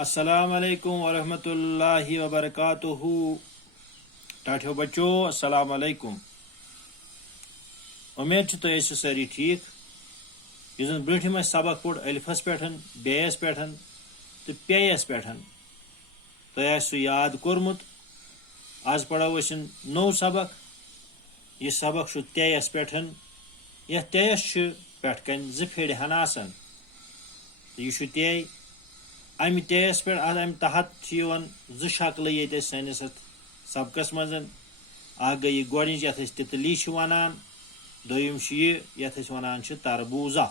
السلام علیکم ورحمۃ اللہ وبرکاتہ ٹاٹھو بچو السلام علیکم امید تھی ٲسِو سٲری ٹھیک یُس زن برٛونٛٹھِم اَسہِ سبق پوٚر الفس پٮ۪ٹھ بیٚیس پٮ۪ٹھ تہٕ پیٚیس پٮ۪ٹھ تۄہہِ آسہِ سُہ یاد کوٚرمُت آز پرو أسۍ نوٚو سبق یہِ سبق چھُ تیٚیس پٮ۪ٹھ یتھ تیٚیس چھِ پٮ۪ٹھٕ کنۍ زٕ پھیرِ ہن آسان تہٕ یہِ چھُ تے امہِ تیٚیس پٮ۪ٹھ امہِ تحت چھِ یِوان زٕ شکلہٕ ییٚتہِ أسۍ سٲنِس اتھ سبقس منٛز اکھ گٔے یہِ گۄڈنِچ یتھ أسۍ تِتلی چھِ ونان دوٚیِم چھِ یہِ یتھ أسۍ ونان چھِ تربوزا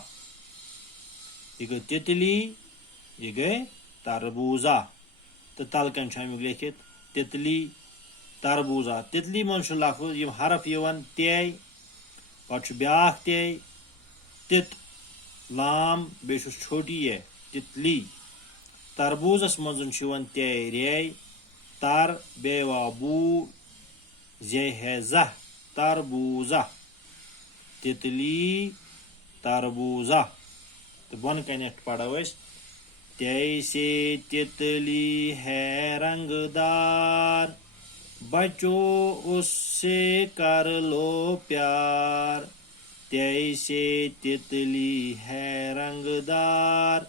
یہِ گٔے تِتلی یہِ گٔے تربوزا تہٕ تلہٕ کنۍ چھُ امیُک لیکھِتھ تِتلی تربوزا تِتلی منٛز چھُ لفظ یِم حرف یِوان تے پتہٕ چھُ بیاکھ تے تِت لام بیٚیہِ چھُس چھوٹی یہ تِتلی تربوزس منٛز چھُ یِوان تے رے تر بیٚیہِ واو بوٗ زے ہے زہ تربوزا تِتلی تربوزا تہٕ بۄنہٕ کنٮ۪تھ پرو أسۍ جیسے تِتلی ہے رنگ دار بچو اس سے کر لو پیار جیسے تِتلی ہے رنگ دار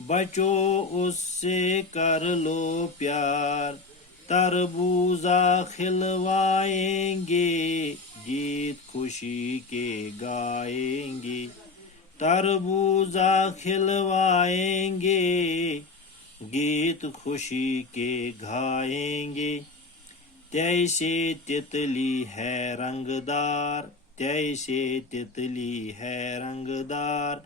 بچو اس سے کر لو پیار تربوزا کھلوائیں گے گیت خوشی کے گائیں گے تربوزا کھلوائیں گے گیت خوشی کے گائیں گے جیسے تِتلی ہے رنگ دار جیسے تِتلی ہے رنگ دار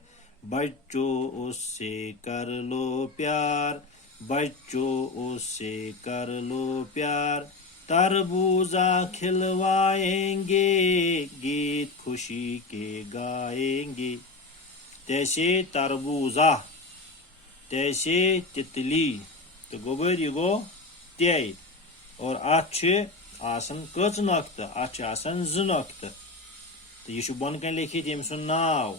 بچو اس سے کر لو پیار بچو اس سے کر لو پیار تربوزا کھلوائیں گے گیت خوشی کے گائیں گے جیسے تربوزا جیسے تِتلی تو گوٚبُر یہِ گوٚو تے اور اتھ چھِ آسان کٔژ نۄقطہٕ اتھ چھِ آسان زٕ نۄقطہٕ تہٕ یہِ چھُ بۄنہٕ کنۍ لیکھِتھ ییٚمہِ سُنٛد ناو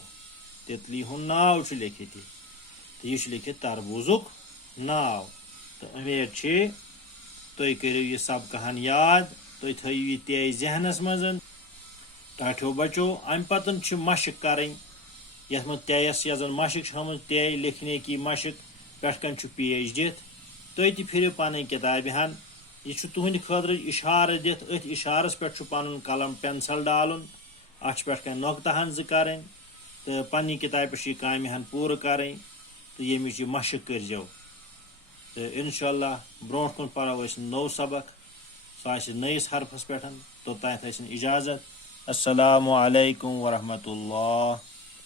تِتلی ہُنٛد ناو چھُ لیکھِتھ یہِ تہٕ یہِ چھُ لیکھِتھ تربوزُک ناو تہٕ اُمید چھِ تُہۍ کٔرِو یہِ سبقہٕ ہن یاد تُہۍ تھٲیِو یہِ تے ذہنس منٛز ٹاٹھیو بچو امہِ پتہٕ چھِ مشق کرٕنۍ یتھ منٛز تیٚیس یۄس زن مشق چھِ ہٲمٕژ تے لیکھنے کی مشق پٮ۪ٹھ کنۍ چھُ پیش دِتھ تُہۍ تہِ پھِرِو پنٕنۍ کِتابہِ ہن یہِ چھُ تُہنٛدِ خٲطرٕ اِشارٕ دِتھ أتھۍ اِشارس پٮ۪ٹھ چھُ پنُن قلم پینسل ڈالُن اتھ چھِ پٮ۪ٹھ کنۍ نۄقطہٕ ہن زٕ کرٕنۍ تہٕ پننہِ کِتابہِ پٮ۪ٹھ چھِ یہِ کامہِ ہن پوٗرٕ کرٕنۍ تہٕ ییٚمِچ یہِ مشق کٔرۍزیو تہٕ انشاء اللہ برونٛٹھ کُن پرو أسۍ نوٚو سبق سُہ آسہِ نٔیِس حرفس پٮ۪ٹھ توٚتانۍ ٲسِن اجازت السلام علیکم ورحمۃ اللہ